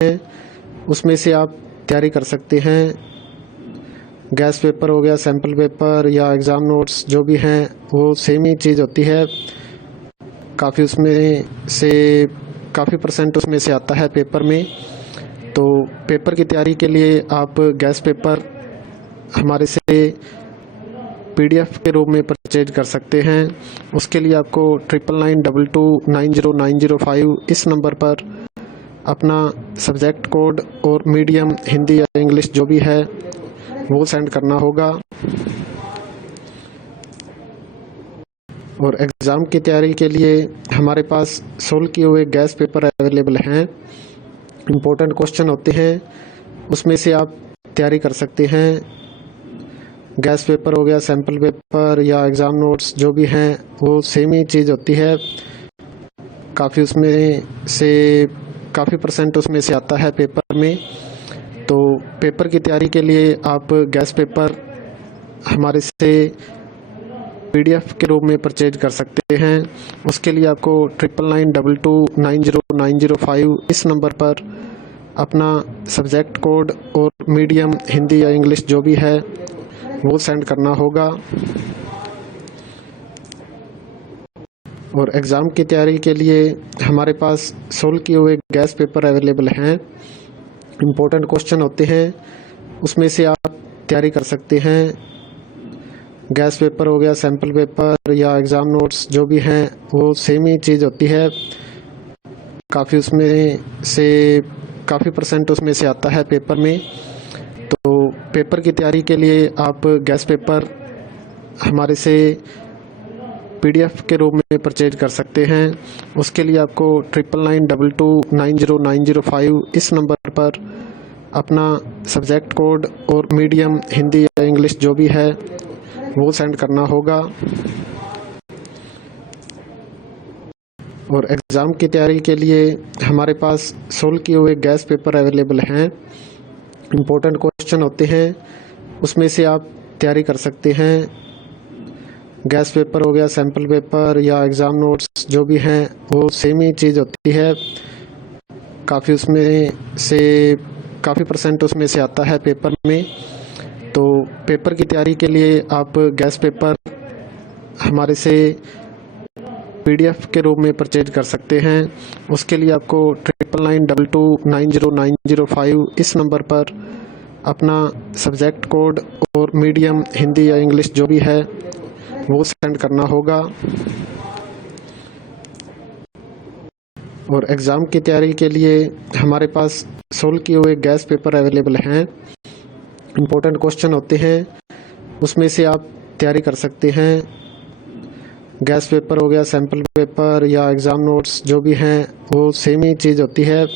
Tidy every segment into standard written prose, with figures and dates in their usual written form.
हैं उसमें से आप तैयारी कर सकते हैं। गैस पेपर हो गया, सैम्पल पेपर या एग्ज़ाम नोट्स जो भी हैं वो सेम ही चीज़ होती है। काफ़ी उसमें से काफ़ी परसेंट उसमें से आता है पेपर में। तो पेपर की तैयारी के लिए आप गैस पेपर हमारे से PDF के रूप में परचेज कर सकते हैं। उसके लिए आपको 9992290905 इस नंबर पर अपना सब्जेक्ट कोड और मीडियम हिंदी या इंग्लिश जो भी है वो सेंड करना होगा। और एग्ज़ाम की तैयारी के लिए हमारे पास सोल्व किए हुए गैस पेपर अवेलेबल हैं। इम्पोर्टेंट क्वेश्चन होते हैं उसमें से आप तैयारी कर सकते हैं। गैस पेपर हो गया, सैम्पल पेपर या एग्ज़ाम नोट्स जो भी हैं वो सेम ही चीज़ होती है। काफ़ी उसमें से काफ़ी परसेंट उसमें से आता है पेपर में। तो पेपर की तैयारी के लिए आप गैस पेपर हमारे से PDF के रूप में परचेज कर सकते हैं। उसके लिए आपको 9992290905 इस नंबर पर अपना सब्जेक्ट कोड और मीडियम हिंदी या इंग्लिश जो भी है वो सेंड करना होगा। और एग्ज़ाम की तैयारी के लिए हमारे पास सोल्व किए हुए गैस पेपर अवेलेबल हैं। इम्पोर्टेंट क्वेश्चन होते हैं उसमें से आप तैयारी कर सकते हैं। गैस पेपर हो गया, सैम्पल पेपर या एग्ज़ाम नोट्स जो भी हैं वो सेम ही चीज़ होती है। काफ़ी उसमें से काफ़ी परसेंट उसमें से आता है पेपर में। तो पेपर की तैयारी के लिए आप गैस पेपर हमारे से PDF के रूप में परचेज कर सकते हैं। उसके लिए आपको 9992290905 इस नंबर पर अपना सब्जेक्ट कोड और मीडियम हिंदी या इंग्लिश जो भी है वो सेंड करना होगा। और एग्ज़ाम की तैयारी के लिए हमारे पास सोल्व किए हुए गैस पेपर अवेलेबल हैं। इम्पोर्टेंट क्वेश्चन होते हैं उसमें से आप तैयारी कर सकते हैं। गैस पेपर हो गया, सैम्पल पेपर या एग्ज़ाम नोट्स जो भी हैं वो सेम ही चीज़ होती है। काफ़ी उसमें से काफ़ी परसेंट उसमें से आता है पेपर में। तो पेपर की तैयारी के लिए आप गैस पेपर हमारे से PDF के रूप में परचेज कर सकते हैं। उसके लिए आपको 9992290905 इस नंबर पर अपना सब्जेक्ट कोड और मीडियम हिंदी या इंग्लिश जो भी है वो सेंड करना होगा। और एग्ज़ाम की तैयारी के लिए हमारे पास सोल्व किए हुए गैस पेपर अवेलेबल हैं। इम्पोर्टेंट क्वेश्चन होते हैं उसमें से आप तैयारी कर सकते हैं। गैस पेपर हो गया, सैम्पल पेपर या एग्ज़ाम नोट्स जो भी हैं वो सेम ही चीज़ होती है।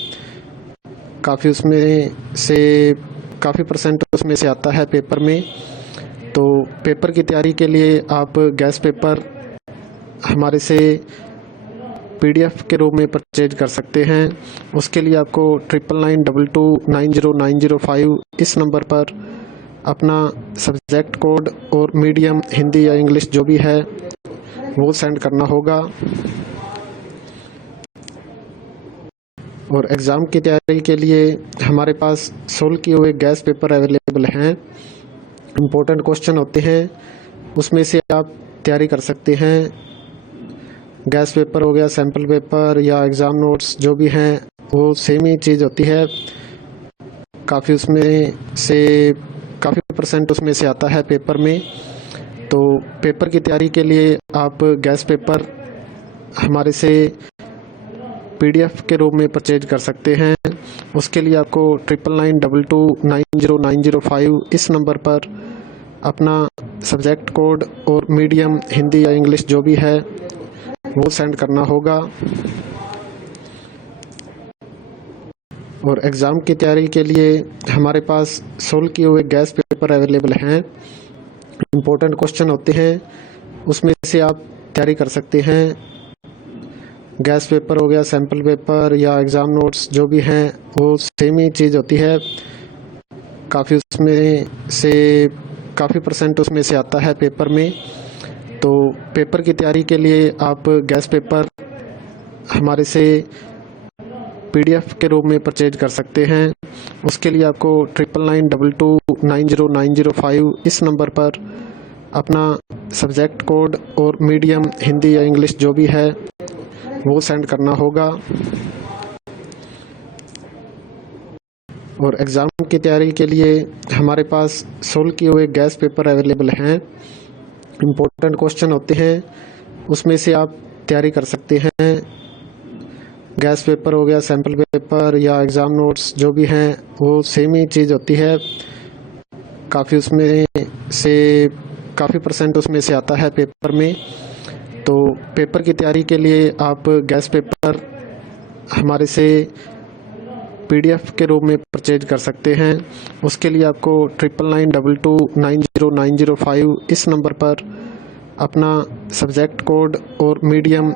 काफ़ी उसमें से काफ़ी परसेंट उसमें से आता है पेपर में। तो पेपर की तैयारी के लिए आप गैस पेपर हमारे से PDF के रूप में परचेज कर सकते हैं। उसके लिए आपको 9992290905 इस नंबर पर अपना सब्जेक्ट कोड और मीडियम हिंदी या इंग्लिश जो भी है वो सेंड करना होगा। और एग्ज़ाम की तैयारी के लिए हमारे पास सोल्व किए हुए गैस पेपर अवेलेबल हैं। इम्पोर्टेंट क्वेश्चन होते हैं उसमें से आप तैयारी कर सकते हैं। गैस पेपर हो गया, सैम्पल पेपर या एग्ज़ाम नोट्स जो भी हैं वो सेम ही चीज़ होती है। काफ़ी उसमें से काफ़ी परसेंट उसमें से आता है पेपर में। तो पेपर की तैयारी के लिए आप गैस पेपर हमारे से PDF के रूप में परचेज कर सकते हैं। उसके लिए आपको 9992290905 इस नंबर पर अपना सब्जेक्ट कोड और मीडियम हिंदी या इंग्लिश जो भी है वो सेंड करना होगा। और एग्ज़ाम की तैयारी के लिए हमारे पास सोल्व किए हुए गैस पेपर अवेलेबल हैं। इम्पोर्टेंट क्वेश्चन होते हैं उसमें से आप तैयारी कर सकते हैं। गैस पेपर हो गया, सैम्पल पेपर या एग्ज़ाम नोट्स जो भी हैं वो सेम ही चीज़ होती है। काफ़ी उसमें से काफ़ी परसेंट उसमें से आता है पेपर में। तो पेपर की तैयारी के लिए आप गैस पेपर हमारे से PDF के रूप में परचेज कर सकते हैं। उसके लिए आपको 9992290905 इस नंबर पर अपना सब्जेक्ट कोड और मीडियम हिंदी या इंग्लिश जो भी है वो सेंड करना होगा। और एग्ज़ाम की तैयारी के लिए हमारे पास सोल्व किए हुए गैस पेपर अवेलेबल हैं। इम्पोर्टेंट क्वेश्चन होते हैं, उसमें से आप तैयारी कर सकते हैं। गैस पेपर हो गया, सैम्पल पेपर या एग्ज़ाम नोट्स जो भी हैं वो सेम ही चीज़ होती है। काफ़ी परसेंट उसमें से आता है पेपर में। तो पेपर की तैयारी के लिए आप गैस पेपर हमारे से PDF के रूप में परचेज कर सकते हैं। उसके लिए आपको 9992290905 इस नंबर पर अपना सब्जेक्ट कोड और मीडियम